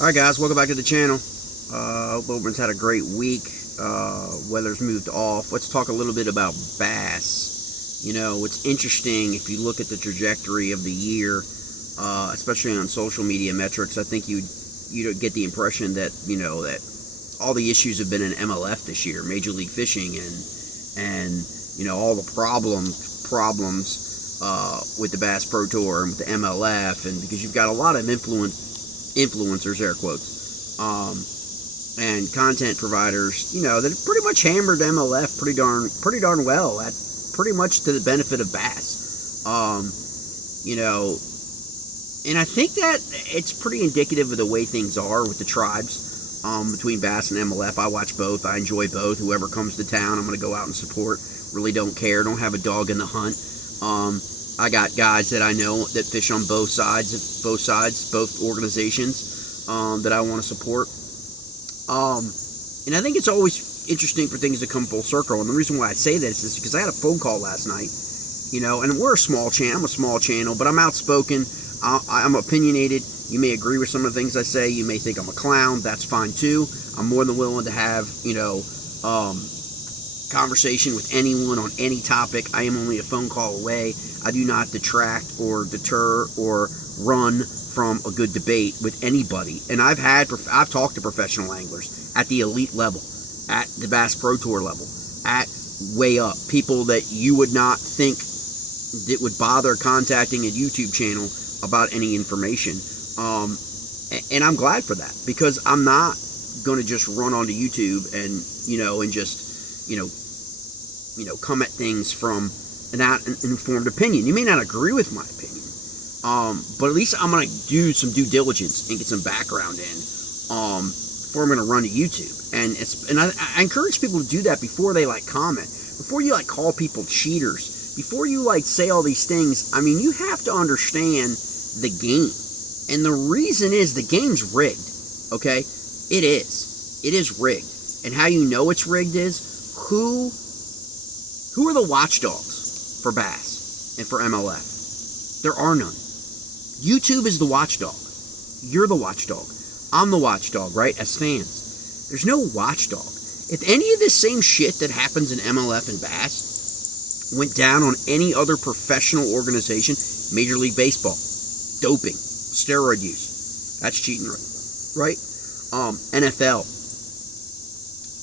Alright guys, welcome back to the channel. Hope everyone's had a great week. Weather's moved off. Let's talk a little bit about B.A.S.S. You know, it's interesting if you look at the trajectory of the year, especially on social media metrics. I think you get the impression that, you know, that all the issues have been in MLF this year, Major League Fishing, and you know, all the problems with the B.A.S.S Pro Tour and with the MLF, and because you've got a lot of influencers, air quotes, and content providers, you know, that pretty much hammered MLF pretty darn well, at pretty much to the benefit of B.A.S.S. You know, and I think that it's pretty indicative of the way things are with the tribes between B.A.S.S and MLF. I watch both. I enjoy both. Whoever comes to town, I'm going to go out and support. Really don't care. Don't have a dog in the hunt. I got guys that I know that fish on both sides, both organizations that I want to support. And I think it's always interesting for things to come full circle. And the reason why I say this is because I had a phone call last night, you know, and we're a small channel. I'm a small channel, but I'm outspoken. I'm opinionated. You may agree with some of the things I say. You may think I'm a clown. That's fine too. I'm more than willing to have, you know, conversation with anyone on any topic. I am only a phone call away. I do not detract or deter or run from a good debate with anybody. And I've talked to professional anglers at the elite level, at the B.A.S.S Pro Tour level, at way up, people that you would not think that would bother contacting a YouTube channel about any information. And I'm glad for that, because I'm not going to just run onto YouTube and, you know, and just, you know, come at things from an informed opinion. You may not agree with my opinion, but at least I'm going to do some due diligence and get some background in before I'm going to run to YouTube. And I encourage people to do that before they like comment, before you like call people cheaters, before you like say all these things. I mean, you have to understand the game. And the reason is the game's rigged, okay? It is rigged. And how you know it's rigged is who are the watchdogs for B.A.S.S and for MLF? There are none. YouTube is the watchdog. You're the watchdog. I'm the watchdog, right? As fans. There's no watchdog. If any of this same shit that happens in MLF and B.A.S.S went down on any other professional organization, Major League Baseball, doping, steroid use, that's cheating, right? NFL,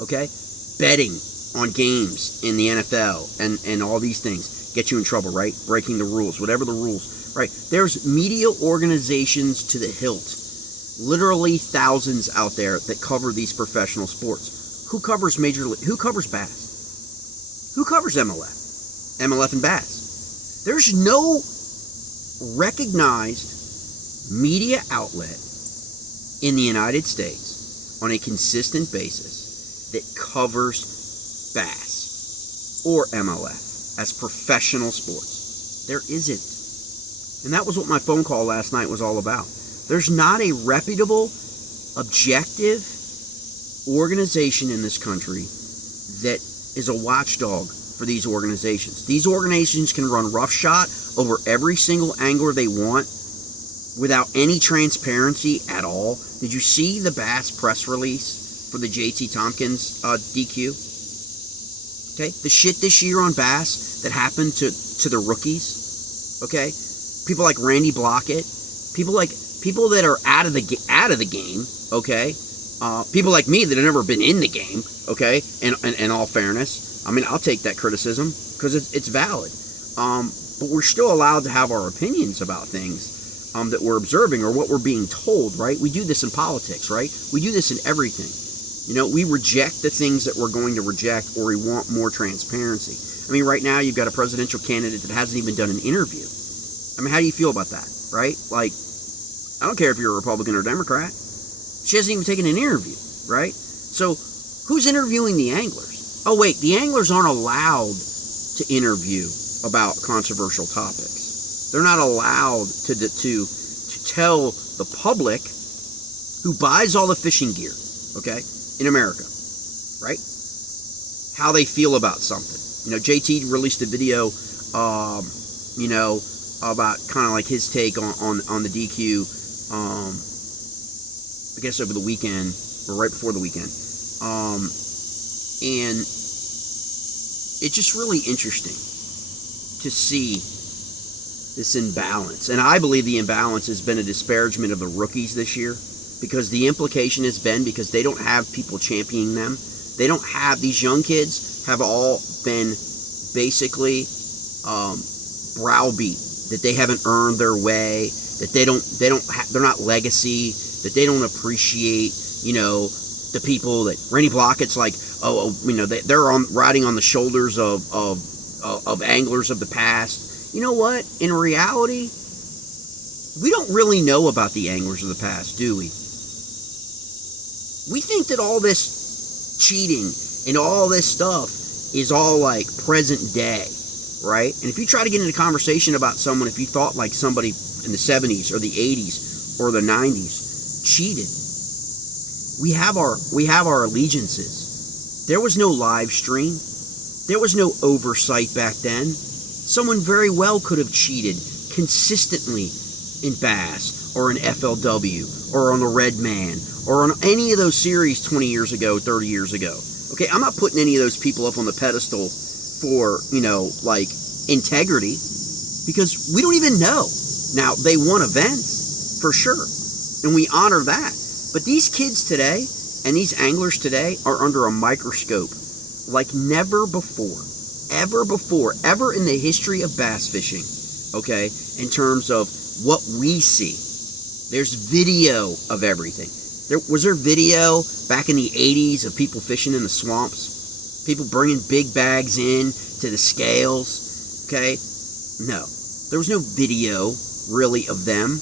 okay? Betting on games in the NFL and all these things get you in trouble, right? Breaking the rules, whatever the rules, right? There's media organizations to the hilt, literally thousands out there that cover these professional sports. Who covers Major League? Who covers B.A.S.S? Who covers MLF? MLF and B.A.S.S. There's no recognized media outlet in the United States on a consistent basis that covers B.A.S.S or MLF as professional sports. There isn't. And that was what my phone call last night was all about. There's not a reputable, objective organization in this country that is a watchdog for these organizations. These organizations can run roughshod over every single angler they want without any transparency at all. Did you see the B.A.S.S press release for the JT Thompkins DQ? Okay, the shit this year on B.A.S.S that happened to the rookies. Okay, people like Randy Blockett, people that are out of the game. Okay, people like me that have never been in the game. Okay, and in all fairness, I mean, I'll take that criticism because it's valid. But we're still allowed to have our opinions about things that we're observing or what we're being told, right? We do this in politics, right? We do this in everything. You know, we reject the things that we're going to reject, or we want more transparency. I mean, right now you've got a presidential candidate that hasn't even done an interview. I mean, how do you feel about that, right? Like, I don't care if you're a Republican or Democrat. She hasn't even taken an interview, right? So who's interviewing the anglers? Oh, wait, the anglers aren't allowed to interview about controversial topics. They're not allowed to tell the public who buys all the fishing gear, okay, in America, right, how they feel about something. You know, JT released a video, you know, about kind of like his take on the DQ I guess over the weekend, or right before the weekend. And it's just really interesting to see this imbalance. And I believe the imbalance has been a disparagement of the rookies this year, because the implication has been because they don't have people championing them. They don't have, these young kids have all been basically browbeat that they haven't earned their way, that they're not legacy, that they don't appreciate, the people that Randy Blockett's like, they're riding on the shoulders of anglers of the past. You know what? In reality, we don't really know about the anglers of the past, do we? We think that all this cheating and all this stuff is all like present day, right? And if you try to get into a conversation about someone, if you thought like somebody in the 70s or the 80s or the 90s cheated, we have our allegiances. There was no live stream. There was no oversight back then. Someone very well could have cheated consistently in B.A.S.S. or in FLW or on the Red Man or on any of those series 20 years ago, 30 years ago. Okay, I'm not putting any of those people up on the pedestal for, like integrity, because we don't even know. Now, they won events, for sure, and we honor that. But these kids today and these anglers today are under a microscope like never before, ever in the history of bass fishing, okay, in terms of what we see. There's video of everything. Was there video back in the 80s of people fishing in the swamps? People bringing big bags in to the scales, okay? No. There was no video, really, of them.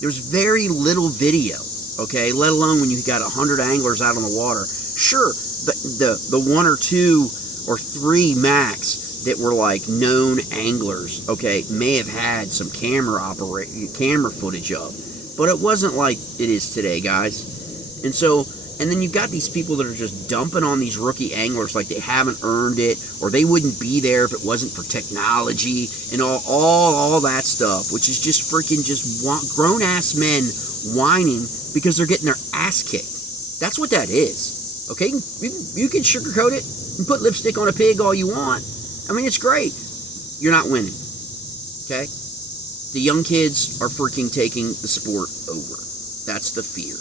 There was very little video, okay? Let alone when you got 100 anglers out on the water. Sure, the one or two or three max that were like known anglers, okay, may have had some camera footage of, but it wasn't like it is today, guys. And then you've got these people that are just dumping on these rookie anglers like they haven't earned it, or they wouldn't be there if it wasn't for technology and all that stuff, which is just freaking grown ass men whining because they're getting their ass kicked. That's what that is. Okay, you can sugarcoat it and put lipstick on a pig all you want. I mean, it's great. You're not winning. Okay, the young kids are freaking taking the sport over. That's the fear.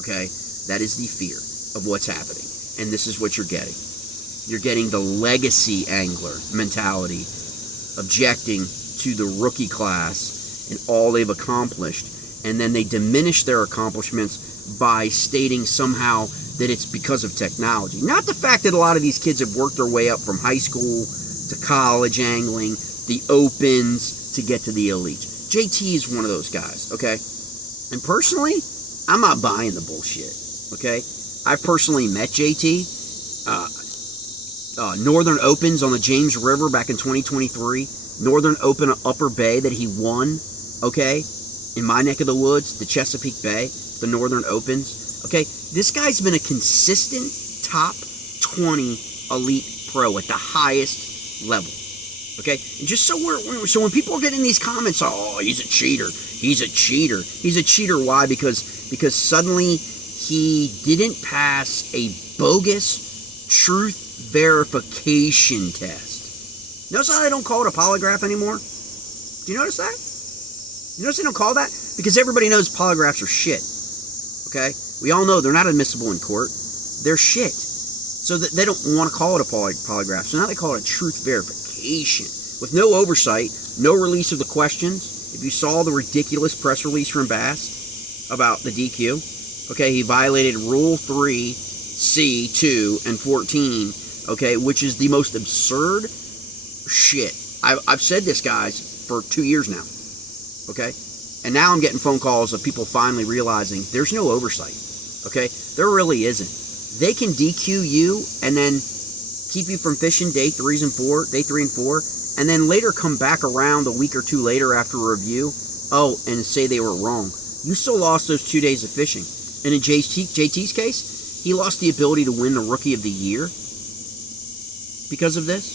Okay, that is the fear of what's happening, and this is what you're getting. You're getting the legacy angler mentality, objecting to the rookie class and all they've accomplished, and then they diminish their accomplishments by stating somehow that it's because of technology. Not the fact that a lot of these kids have worked their way up from high school to college angling, the opens, to get to the elite. JT is one of those guys, okay? And personally, I'm not buying the bullshit, okay? I've personally met JT. Northern Opens on the James River back in 2023. Northern Open Upper Bay that he won, okay? In my neck of the woods, the Chesapeake Bay, the Northern Opens, okay? This guy's been a consistent top 20 elite pro at the highest level, okay? And just so when people are getting these comments, oh, he's a cheater. He's a cheater. He's a cheater. Why? Because suddenly he didn't pass a bogus truth verification test. Notice how they don't call it a polygraph anymore? Do you notice that? You notice they don't call that? Because everybody knows polygraphs are shit. Okay? We all know they're not admissible in court. They're shit. So that they don't want to call it a polygraph. So now they call it a truth verification. With no oversight, no release of the questions. If you saw the ridiculous press release from B.A.S.S. about the DQ, okay, he violated Rule 3, C, 2, and 14, okay, which is the most absurd shit. I've said this, guys, for 2 years now, okay? And now I'm getting phone calls of people finally realizing there's no oversight, okay? There really isn't. They can DQ you and then keep you from fishing day 3 and 4, and then later come back around a week or two later after a review, and say they were wrong. You still lost those 2 days of fishing. And in JT's case, he lost the ability to win the Rookie of the Year because of this.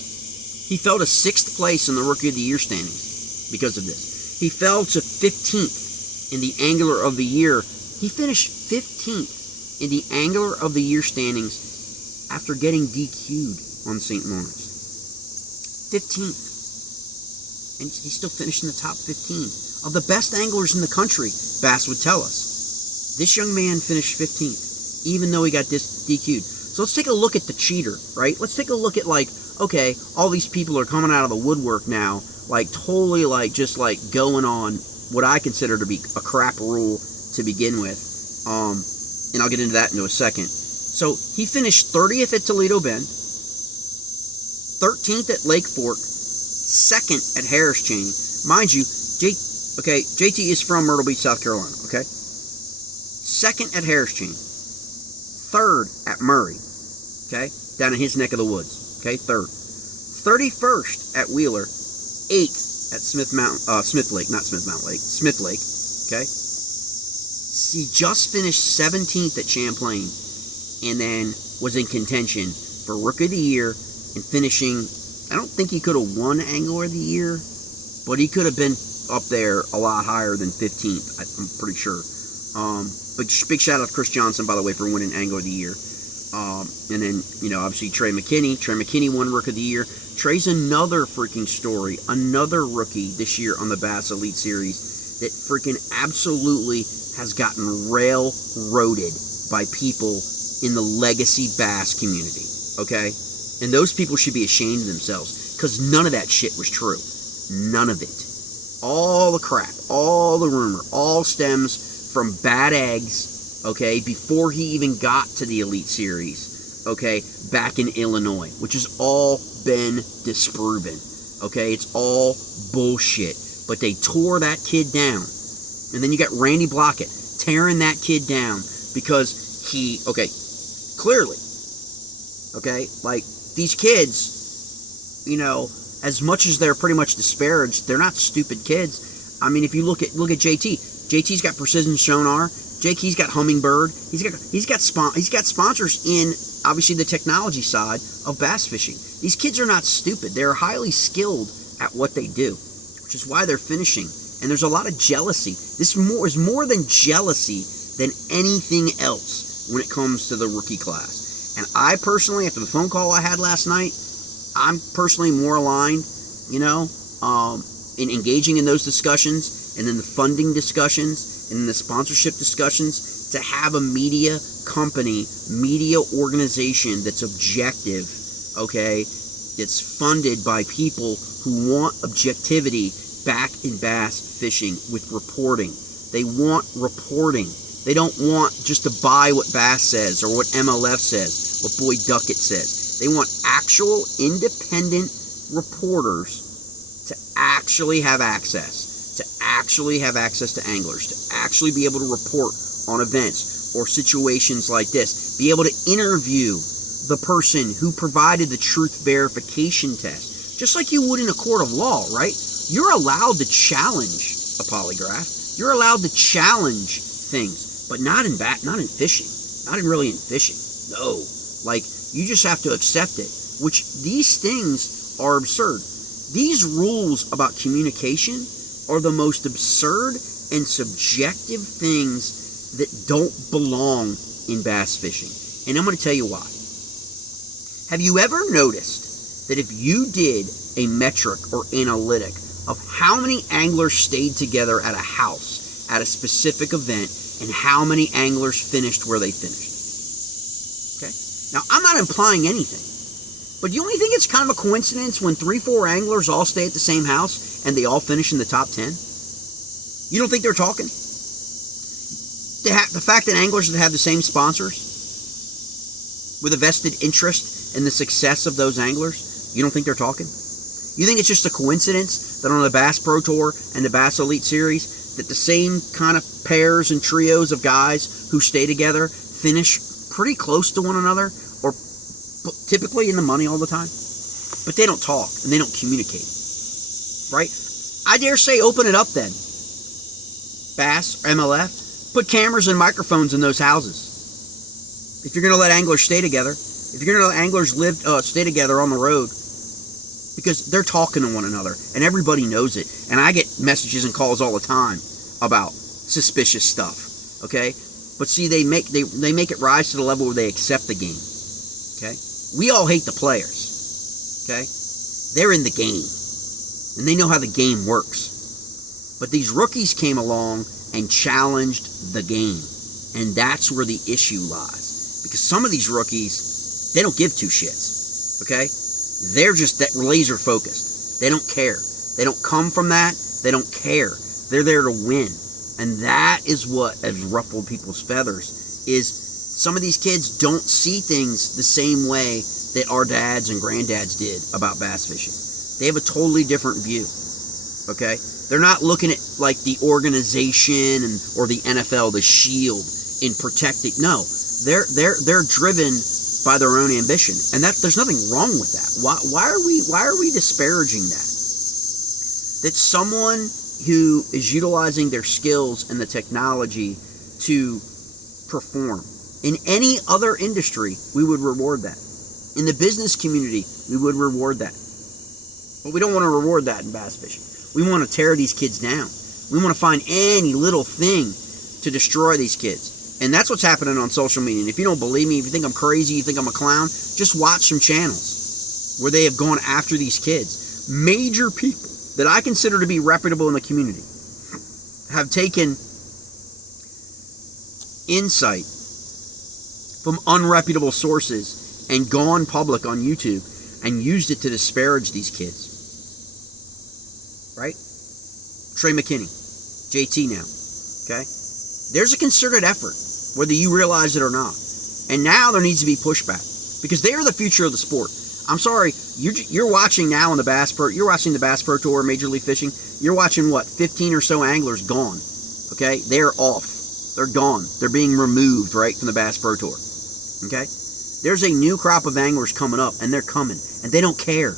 He fell to 6th place in the Rookie of the Year standings because of this. He fell to 15th in the Angler of the Year He finished 15th in the Angler of the Year standings after getting DQ'd on St. Lawrence. 15th. And he still finished in the top 15 of the best anglers in the country, Bass would tell us. This young man finished 15th, even though he got DQ'd. So let's take a look at the cheater, right? Let's take a look at, like, okay, all these people are coming out of the woodwork now, like, totally, like, just, like, going on what I consider to be a crap rule to begin with. And I'll get into that in a second. So he finished 30th at Toledo Bend, 13th at Lake Fork, 2nd at Harris Chain. Mind you, JT is from Myrtle Beach, South Carolina, okay? 2nd at Harris Chain, 3rd at Murray, okay? Down in his neck of the woods, okay? 3rd. 31st at Wheeler, 8th at Smith Lake, okay? He just finished 17th at Champlain and then was in contention for Rookie of the Year and finishing, I don't think he could have won Angler of the Year, but he could have been up there a lot higher than 15th, I'm pretty sure. But big shout out to Chris Johnson, by the way, for winning Angler of the Year. And then, obviously Trey McKinney. Trey McKinney won Rookie of the Year. Trey's another freaking story, another rookie this year on the Bass Elite Series that freaking absolutely has gotten railroaded by people in the legacy bass community, okay? And those people should be ashamed of themselves because none of that shit was true. None of it. All the crap, all the rumor, all stems from bad eggs, okay, before he even got to the Elite Series, okay, back in Illinois, which has all been disproven, okay? It's all bullshit. But they tore that kid down. And then you got Randy Blockett tearing that kid down because he, okay, clearly, okay, like these kids, as much as they're pretty much disparaged, they're not stupid kids. I mean, if you look at JT, JT's got Precision Sonar, JT's got Hummingbird, he's got sponsors in obviously the technology side of bass fishing. These kids are not stupid. They're highly skilled at what they do, which is why they're finishing. And there's a lot of jealousy. This is more than jealousy than anything else when it comes to the rookie class. And I personally, after the phone call I had last night, I'm personally more aligned, in engaging in those discussions and then the funding discussions and then the sponsorship discussions to have a media company, media organization that's objective, okay, that's funded by people who want objectivity back in bass fishing with reporting. They want reporting. They don't want just to buy what Bass says or what MLF says, what Boyd Duckett says. They want actual independent reporters to actually have access to anglers, to actually be able to report on events or situations like this, be able to interview the person who provided the truth verification test, just like you would in a court of law, right? You're allowed to challenge a polygraph. You're allowed to challenge things, but not in fishing. Not really in fishing. No. Like, you just have to accept it, which these things are absurd. These rules about communication are the most absurd and subjective things that don't belong in bass fishing. And I'm going to tell you why. Have you ever noticed that if you did a metric or analytic of how many anglers stayed together at a house at a specific event and how many anglers finished where they finished? Okay? Now, I'm not implying anything, but do you only think it's kind of a coincidence when 3-4 anglers all stay at the same house and they all finish in the top 10? You don't think they're talking? The fact that anglers that have the same sponsors with a vested interest in the success of those anglers, you don't think they're talking? You think it's just a coincidence that on the Bass Pro Tour and the Bass Elite Series that the same kind of pairs and trios of guys who stay together finish pretty close to one another or typically in the money all the time? But they don't talk and they don't communicate, right? I dare say open it up then. Bass, MLF, put cameras and microphones in those houses. If you're going to let anglers stay together, if you're going to let anglers stay together on the road, because they're talking to one another, and everybody knows it. And I get messages and calls all the time about suspicious stuff, okay? But see, they make it rise to the level where they accept the game. Okay? We all hate the players. Okay? They're in the game. And they know how the game works. But these rookies came along and challenged the game. And that's where the issue lies. Because some of these rookies, they don't give two shits. Okay? They're just that laser focused. They don't care. They don't come from that. They don't care. They're there to win. And that is what has ruffled people's feathers, is some of these kids don't see things the same way that our dads and granddads did about bass fishing. They have a totally different view. Okay? They're not looking at like the organization or the NFL, the shield in protecting. No, they're driven by their own ambition, and that there's nothing wrong with that. Why are we disparaging that? That someone who is utilizing their skills and the technology to perform. In any other industry, we would reward that. In the business community, we would reward that. But we don't want to reward that in bass fishing. We want to tear these kids down. We want to find any little thing to destroy these kids. And that's what's happening on social media. And if you don't believe me, if you think I'm crazy, you think I'm a clown, just watch some channels where they have gone after these kids. Major people that I consider to be reputable in the community have taken insight from unreputable sources and gone public on YouTube and used it to disparage these kids. Right? Trey McKinney, JT now. Okay? There's a concerted effort, whether you realize it or not. And now there needs to be pushback because they are the future of the sport. I'm sorry, you're watching now on the Bass Pro. You're watching the Bass Pro Tour, Major League Fishing. You're watching what? 15 or so anglers gone. Okay, they're off. They're gone. They're being removed right from the Bass Pro Tour. Okay, there's a new crop of anglers coming up, and they're coming, and they don't care.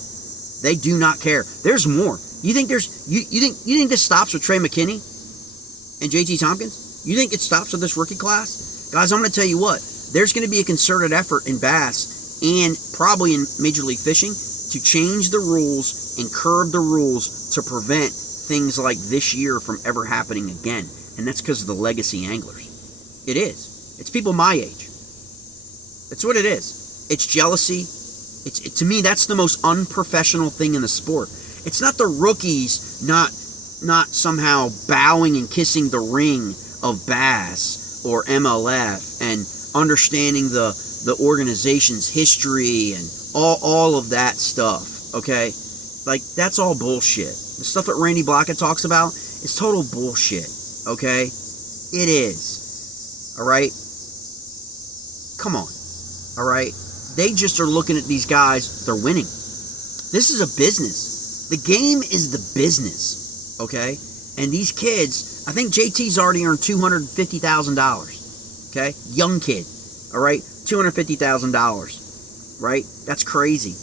They do not care. There's more. You think this stops with Trey McKinney and JT Thompkins? You think it stops with this rookie class? Guys, I'm going to tell you what. There's going to be a concerted effort in bass and probably in Major League Fishing to change the rules and curb the rules to prevent things like this year from ever happening again. And that's because of the legacy anglers. It is. It's people my age. That's what it is. It's jealousy. To me, that's the most unprofessional thing in the sport. It's not the rookies not somehow bowing and kissing the ring of Bass or MLF and understanding the organization's history and all of that stuff, okay? Like, that's all bullshit. The stuff that Randy Blackett talks about is total bullshit, okay? It is, all right? Come on, all right? They just are looking at these guys, they're winning. This is a business. The game is the business, okay? And these kids, I think JT's already earned $250,000, okay? Young kid, all right? $250,000, right? That's crazy.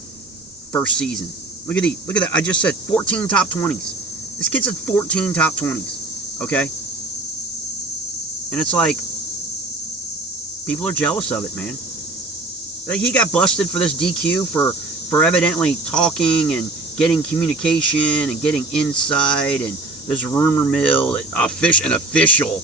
First season. Look at that. I just said 14 top 20s. This kid said 14 top 20s, okay? And it's like, people are jealous of it, man. Like, he got busted for this DQ for evidently talking and getting communication and getting insight, and this rumor mill that an official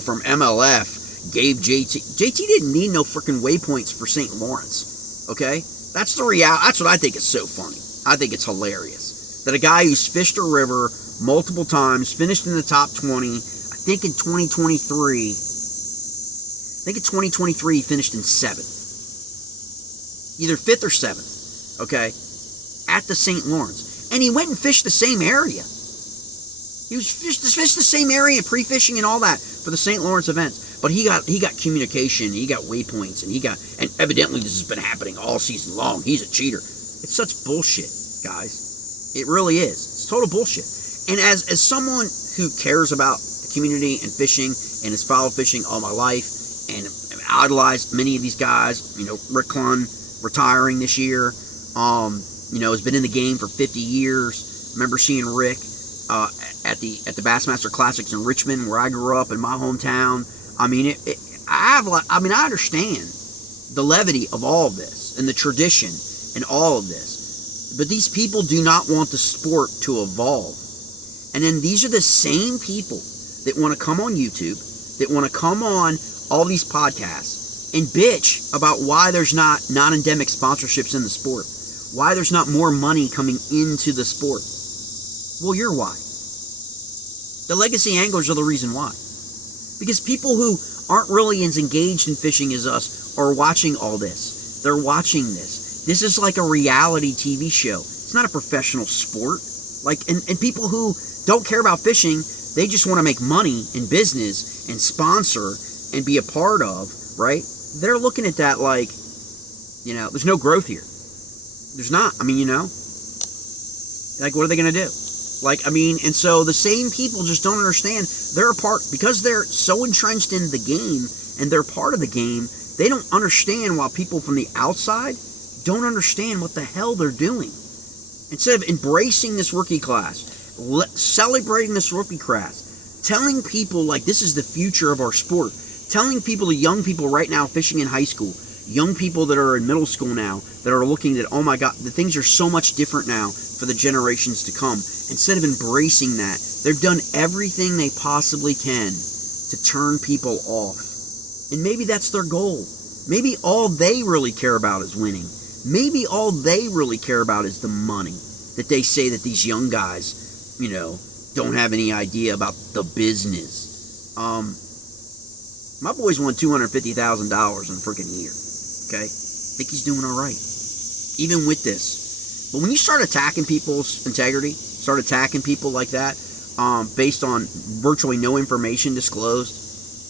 from MLF gave JT didn't need no freaking waypoints for St. Lawrence, okay? That's the reality. That's what I think is so funny. I think it's hilarious that a guy who's fished a river multiple times, finished in the top 20, I think in 2023, he finished in 7th. Either 5th or 7th, okay, at the St. Lawrence. And he went and fished the same area. He fished the same area, pre-fishing and all that for the St. Lawrence events. But he got communication, he got waypoints, and evidently this has been happening all season long. He's a cheater. It's such bullshit, guys. It really is. It's total bullshit. And as someone who cares about the community and fishing and has followed fishing all my life and idolized many of these guys, Rick Clunn retiring this year, has been in the game for 50 years. Remember seeing Rick at the Bassmaster Classics in Richmond, where I grew up in my hometown. I mean, I understand the levity of all of this and the tradition and all of this, but these people do not want the sport to evolve. And then these are the same people that want to come on YouTube, that want to come on all these podcasts and bitch about why there's not non-endemic sponsorships in the sport, why there's not more money coming into the sport. Well, you're why. The legacy anglers are the reason why. Because people who aren't really as engaged in fishing as us are watching all this. They're watching this. This is like a reality TV show. It's not a professional sport. And people who don't care about fishing, they just want to make money in business and sponsor and be a part of, right? They're looking at that like, there's no growth here. There's not. Like, what are they going to do? And so the same people just don't understand. They're a part, because they're so entrenched in the game and they're part of the game, they don't understand why people from the outside don't understand what the hell they're doing. Instead of embracing this rookie class, celebrating this rookie class, telling people like this is the future of our sport, telling people, the young people right now fishing in high school, young people that are in middle school now that are looking at, oh my God, the things are so much different now for the generations to come. Instead of embracing that, they've done everything they possibly can to turn people off. And maybe that's their goal. Maybe all they really care about is winning. Maybe all they really care about is the money that they say that these young guys, don't have any idea about the business. My boy's won $250,000 in a freaking year. Okay? I think he's doing all right. Even with this. But when you start attacking people's integrity, start attacking people like that, based on virtually no information disclosed,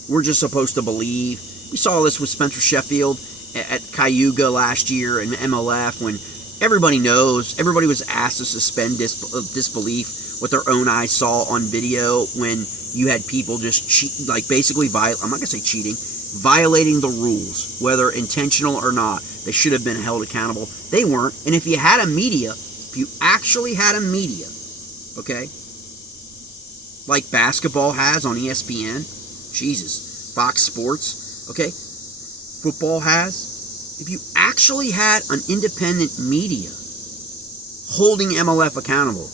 we're just supposed to believe. We saw this with Spencer Sheffield at Cayuga last year in MLF when everybody knows, everybody was asked to suspend disbelief what their own eyes saw on video when you had people just cheat, like basically I'm not going to say cheating, violating the rules, whether intentional or not. They should have been held accountable. They weren't. And if you actually had a media, okay, like basketball has on ESPN, Jesus, Fox Sports, okay, football has, if you actually had an independent media holding MLF accountable,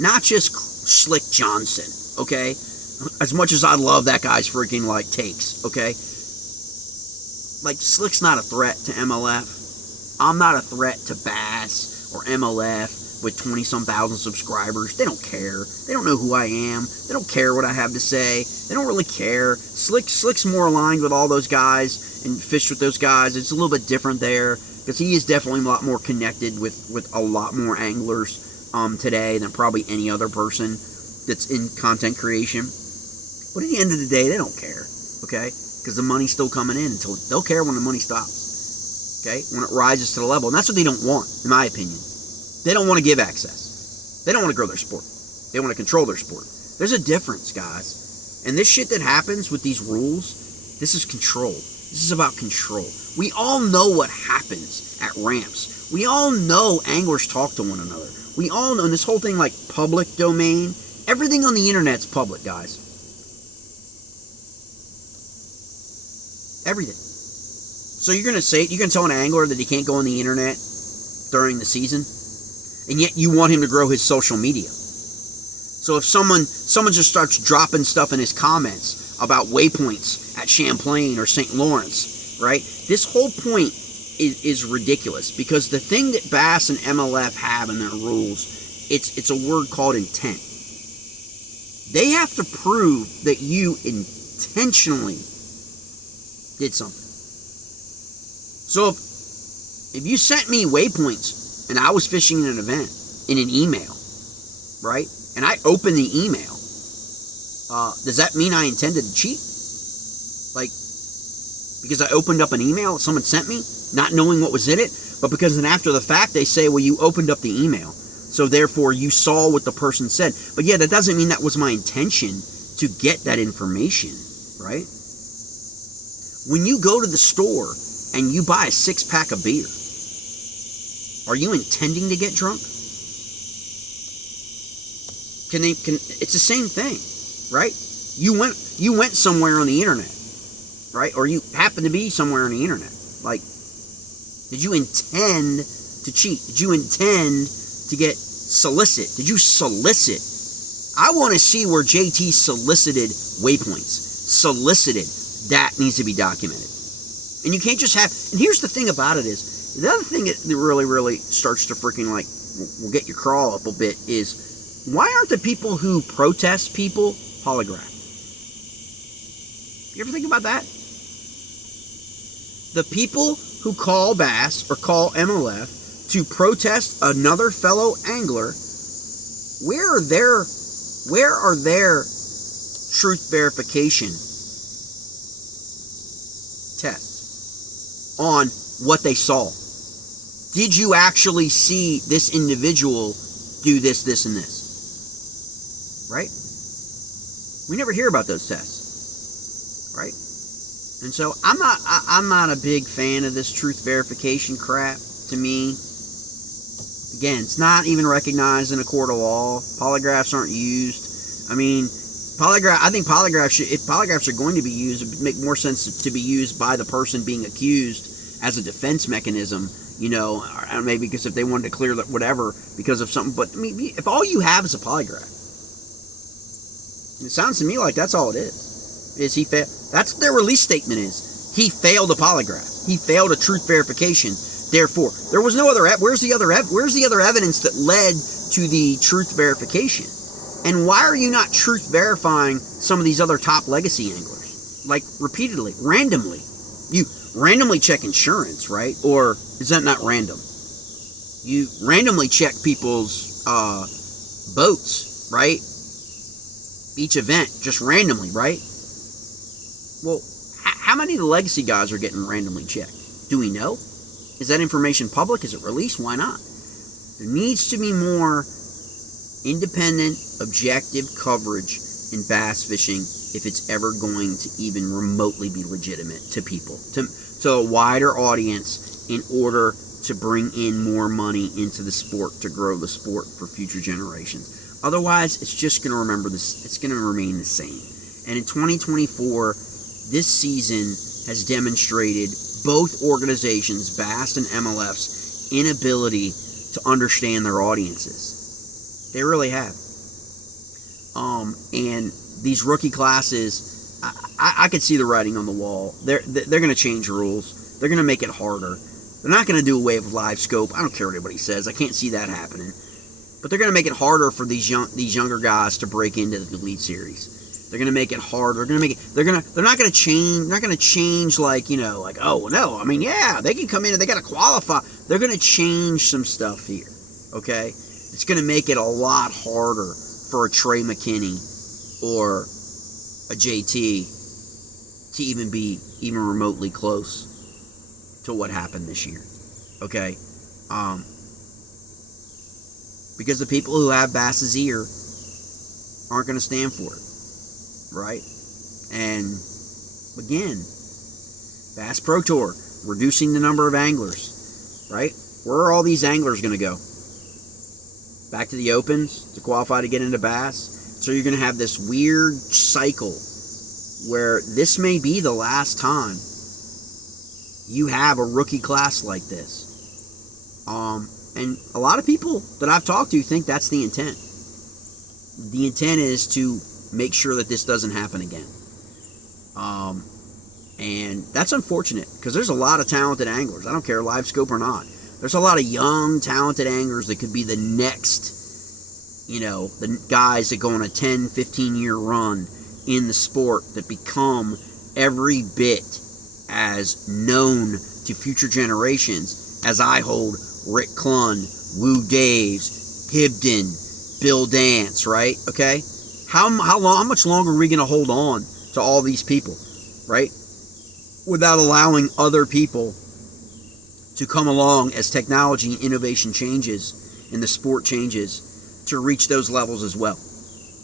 not just Slick Johnson, okay, as much as I love that guy's freaking takes, okay, Slick's not a threat to MLF. I'm not a threat to B.A.S.S or MLF with 20-some thousand subscribers. They don't care. They don't know who I am. They don't care what I have to say. They don't really care. Slick's more aligned with all those guys and fished with those guys. It's a little bit different there because he is definitely a lot more connected with a lot more anglers today than probably any other person that's in content creation. But at the end of the day, they don't care, okay? Because the money's still coming in. They'll care when the money stops, okay? When it rises to the level. And that's what they don't want, in my opinion. They don't want to give access. They don't want to grow their sport. They want to control their sport. There's a difference, guys. And this shit that happens with these rules, this is control. This is about control. We all know what happens at ramps. We all know anglers talk to one another. We all know, and this whole thing like public domain, everything on the internet's public, guys. Everything. So you're going to tell an angler that he can't go on the internet during the season, and yet you want him to grow his social media. So if someone just starts dropping stuff in his comments about waypoints at Champlain or St. Lawrence, right? This whole point is ridiculous because the thing that B.A.S.S and MLF have in their rules, it's a word called intent. They have to prove that you intentionally did something. So if you sent me waypoints and I was fishing in an event in an email, right? And I opened the email, does that mean I intended to cheat? Because I opened up an email someone sent me, not knowing what was in it, but because then after the fact they say, well, you opened up the email, so therefore you saw what the person said. But yeah, that doesn't mean that was my intention to get that information, right? When you go to the store and you buy a 6-pack of beer, are you intending to get drunk? It's the same thing, right? You went somewhere on the internet, right? Or you happen to be somewhere on the internet. Did you intend to cheat? Did you intend to get solicit? Did you solicit? I want to see where JT solicited waypoints, solicited. That needs to be documented. And you can't just have, and here's the thing about it is, the other thing that really, really starts to freaking like, will get your crawl up a bit is, why aren't the people who protest people polygraphed? You ever think about that? The people who call B.A.S.S. or call MLF to protest another fellow angler, where are their truth verification tests on what they saw? Did you actually see this individual do this, this, and this? Right? We never hear about those tests. Right? And so I'm not a big fan of this truth verification crap. To me, again, it's not even recognized in a court of law. Polygraphs aren't used. I mean, I think if polygraphs are going to be used, it would make more sense to be used by the person being accused as a defense mechanism, or maybe because if they wanted to clear whatever because of something. But I mean, if all you have is a polygraph, it sounds to me like that's all it is. Is he failed? That's what their release statement is. He failed a polygraph. He failed a truth verification. Therefore, there was no other. Where's the other evidence that led to the truth verification? And why are you not truth verifying some of these other top legacy anglers? Like, repeatedly, randomly. You randomly check insurance, right? Or is that not random? You randomly check people's boats, right? Each event, just randomly, right? Well, how many of the legacy guys are getting randomly checked? Do we know? Is that information public? Is it released? Why not? There needs to be more independent, objective coverage in bass fishing if it's ever going to even remotely be legitimate to people, to a wider audience, in order to bring in more money into the sport, to grow the sport for future generations. Otherwise, it's just going to it's going to remain the same. And in 2024, this season has demonstrated both organizations, B.A.S.S. and MLF's, inability to understand their audiences. They really have. And these rookie classes, I could see the writing on the wall. They're going to change rules. They're going to make it harder. They're not going to do away with live scope. I don't care what anybody says. I can't see that happening. But they're going to make it harder for these younger guys to break into the Elite Series. They're going to make it harder. They're not going to change. Not going to change oh no. I mean, yeah, they can come in and they got to qualify. They're going to change some stuff here. Okay, it's going to make it a lot harder for a Trey McKinney or a JT to even be remotely close to what happened this year. Okay, because the people who have B.A.S.'s ear aren't going to stand for it. Right? And again, B.A.S.S. Pro Tour, reducing the number of anglers. Right? Where are all these anglers going to go? Back to the Opens to qualify to get into B.A.S.S? So you're going to have this weird cycle where this may be the last time you have a rookie class like this. And a lot of people that I've talked to think that's the intent. The intent is to make sure that this doesn't happen again. And that's unfortunate because there's a lot of talented anglers. I don't care, live scope or not. There's a lot of young, talented anglers that could be the next, the guys that go on a 10, 15-year run in the sport that become every bit as known to future generations as I hold Rick Clunn, Woo Daves, Hibden, Bill Dance, right? Okay? How much longer are we going to hold on to all these people, right? Without allowing other people to come along as technology and innovation changes and the sport changes to reach those levels as well.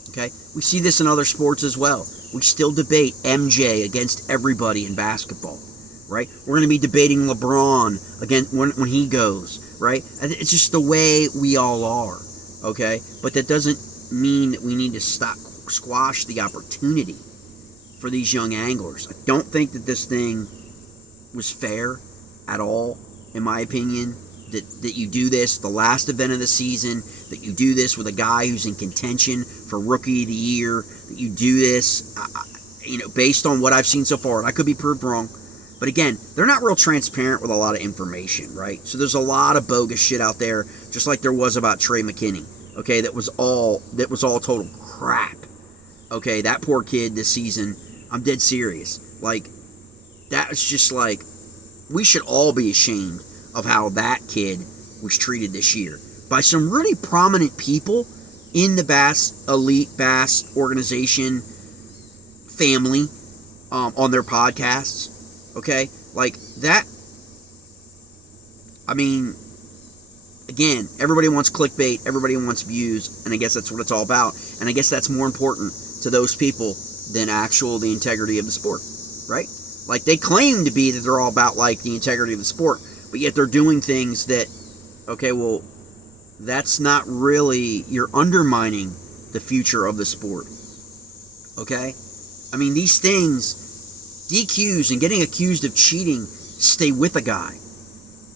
Okay? We see this in other sports as well. We still debate MJ against everybody in basketball, right? We're going to be debating LeBron again when he goes, right? It's just the way we all are, okay? But that doesn't mean that we need to squash the opportunity for these young anglers. I don't think that this thing was fair at all, in my opinion, that you do this, the last event of the season, that you do this with a guy who's in contention for Rookie of the Year, that you do this, based on what I've seen so far, and I could be proved wrong. But again, they're not real transparent with a lot of information, right? So there's a lot of bogus shit out there, just like there was about Trey McKinney. Okay, that was all total crap. Okay, that poor kid this season. I'm dead serious. Like, that was just like, we should all be ashamed of how that kid was treated this year by some really prominent people in the B.A.S.S, elite B.A.S.S organization family, on their podcasts. Okay, like that. I mean, again, everybody wants clickbait, everybody wants views, and I guess that's what it's all about. And I guess that's more important to those people than the integrity of the sport, right? Like, they claim to be that they're all about, like, the integrity of the sport, but yet they're doing things that, okay, well, that's not really, you're undermining the future of the sport, okay? I mean, these things, DQs and getting accused of cheating, stay with a guy,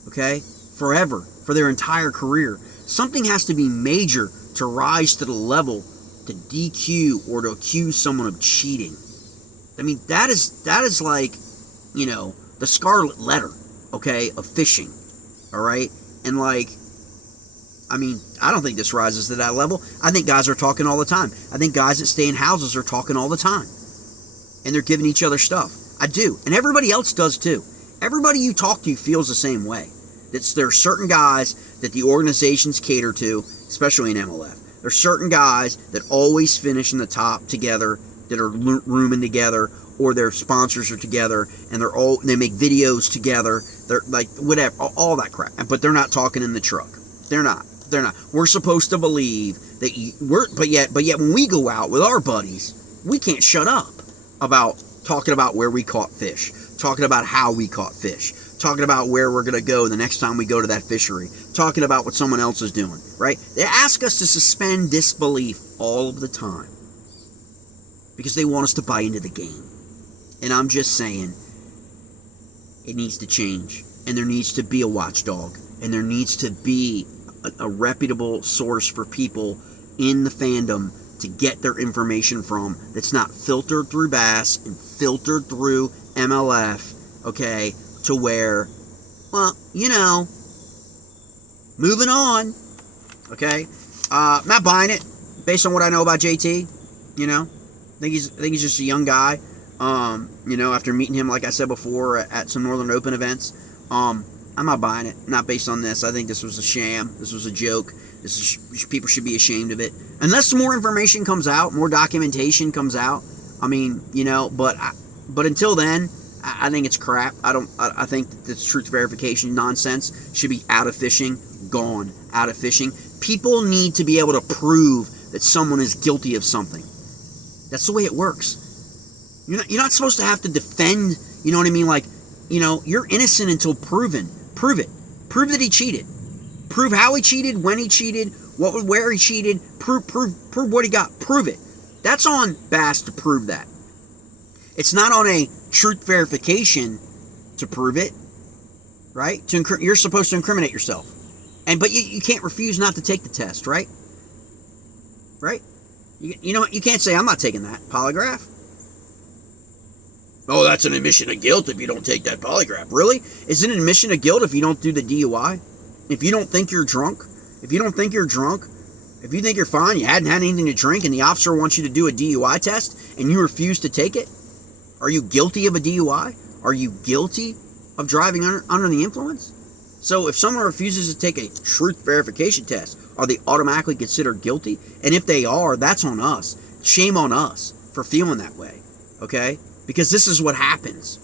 okay, forever, for their entire career. Something has to be major to rise to the level to DQ or to accuse someone of cheating. I mean, that is like, the scarlet letter, okay, of fishing, all right? And like, I mean, I don't think this rises to that level. I think guys are talking all the time. I think guys that stay in houses are talking all the time. And they're giving each other stuff. I do. And everybody else does too. Everybody you talk to feels the same way. There are certain guys that the organizations cater to, especially in MLF. There's certain guys that always finish in the top together, that are rooming together, or their sponsors are together, and they make videos together. They're like, whatever, all that crap. But they're not talking in the truck. They're not. We're supposed to believe that but yet when we go out with our buddies, we can't shut up about talking about where we caught fish, talking about how we caught fish, talking about where we're going to go the next time we go to that fishery, talking about what someone else is doing, right? They ask us to suspend disbelief all of the time because they want us to buy into the game. And I'm just saying, it needs to change, and there needs to be a watchdog, and there needs to be a reputable source for people in the fandom to get their information from, that's not filtered through B.A.S.S and filtered through MLF, okay, to where, well, moving on, okay. Not buying it based on what I know about JT. I think he's just a young guy. After meeting him, like I said before, at some Northern Open events, I'm not buying it. Not based on this. I think this was a sham. This was a joke. People should be ashamed of it. Unless more information comes out, more documentation comes out. I mean, but until then, I think it's crap. I think that this truth verification nonsense should be out of fishing, gone, out of fishing. People need to be able to prove that someone is guilty of something. That's the way it works. You're not supposed to have to defend, you know what I mean? Like, you're innocent until proven. Prove it. Prove that he cheated. Prove how he cheated, when he cheated, where he cheated. Prove what he got. Prove it. That's on B.A.S.S to prove that. It's not on a truth verification to prove it, right? You're supposed to incriminate yourself, but you can't refuse not to take the test, right? Right? You can't say I'm not taking that polygraph. Oh, that's an admission of guilt if you don't take that polygraph. Really? Is it an admission of guilt if you don't do the DUI? If you don't think you're drunk? If you don't think you're drunk? If you think you're fine, you hadn't had anything to drink, and the officer wants you to do a DUI test, and you refuse to take it? Are you guilty of a DUI? Are you guilty of driving under the influence? So if someone refuses to take a truth verification test, are they automatically considered guilty? And if they are, that's on us. Shame on us for feeling that way, okay? Because this is what happens.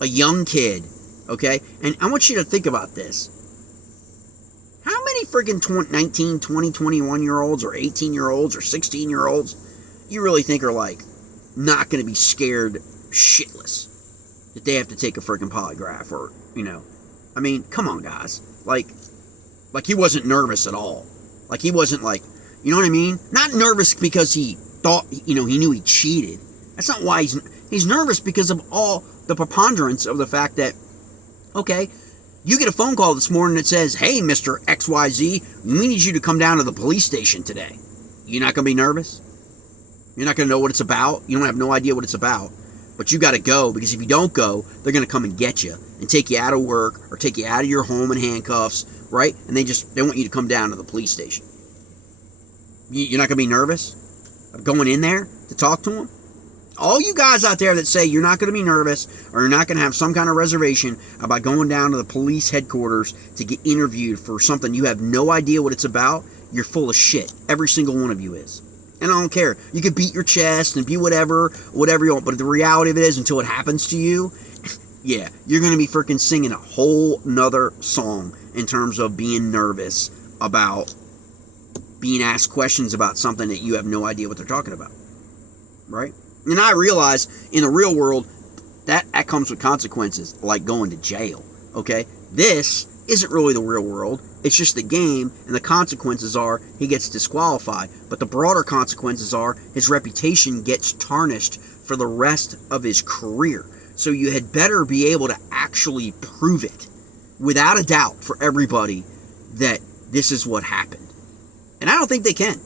A young kid, okay? And I want you to think about this. How many freaking 19, 20, 21-year-olds or 18-year-olds or 16-year-olds you really think are, like, not going to be scared shitless that they have to take a freaking polygraph or, I mean, come on, guys. Like he wasn't nervous at all. Like he wasn't like, you know what I mean? Not nervous because he thought, he knew he cheated. That's not why he's nervous, because of all the preponderance of the fact that, okay, you get a phone call this morning that says, hey, Mr. XYZ, we need you to come down to the police station today. You not going to be nervous? You're not going to know what it's about. You don't have no idea what it's about. But you got to go, because if you don't go, they're going to come and get you and take you out of work or take you out of your home in handcuffs, right? And they want you to come down to the police station. You're not going to be nervous of going in there to talk to them? All you guys out there that say you're not going to be nervous or you're not going to have some kind of reservation about going down to the police headquarters to get interviewed for something you have no idea what it's about, you're full of shit. Every single one of you is. And I don't care. You can beat your chest and be whatever you want, but the reality of it is, until it happens to you, yeah, you're going to be freaking singing a whole nother song in terms of being nervous about being asked questions about something that you have no idea what they're talking about. Right? And I realize in the real world, that comes with consequences, like going to jail. Okay? This isn't really the real world. It's just the game, and the consequences are he gets disqualified. But the broader consequences are his reputation gets tarnished for the rest of his career. So you had better be able to actually prove it without a doubt for everybody that this is what happened. And I don't think they can.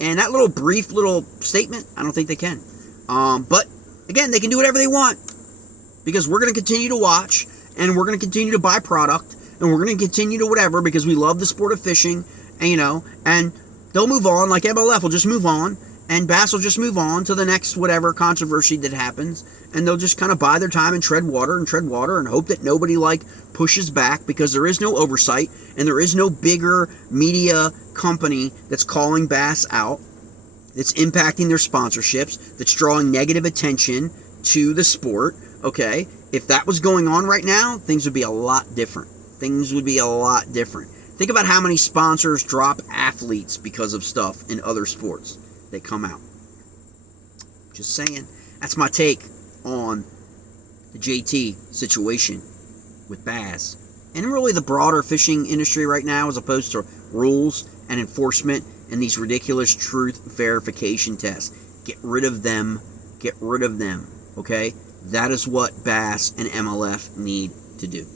And that little brief little statement, I don't think they can. But again, they can do whatever they want, because we're going to continue to watch, and we're going to continue to buy product, and we're going to continue to whatever, because we love the sport of fishing, and, and they'll move on, like MLF will just move on, and B.A.S.S will just move on to the next whatever controversy that happens, and they'll just kind of bide their time and tread water and hope that nobody pushes back, because there is no oversight, and there is no bigger media company that's calling B.A.S.S out, that's impacting their sponsorships, that's drawing negative attention to the sport. Okay, if that was going on right now, things would be a lot different. Think about how many sponsors drop athletes because of stuff in other sports that come out. Just saying. That's my take on the JT situation with B.A.S.S. and really the broader fishing industry right now, as opposed to rules and enforcement and these ridiculous truth verification tests. Get rid of them. Okay? That is what B.A.S.S and MLF need to do.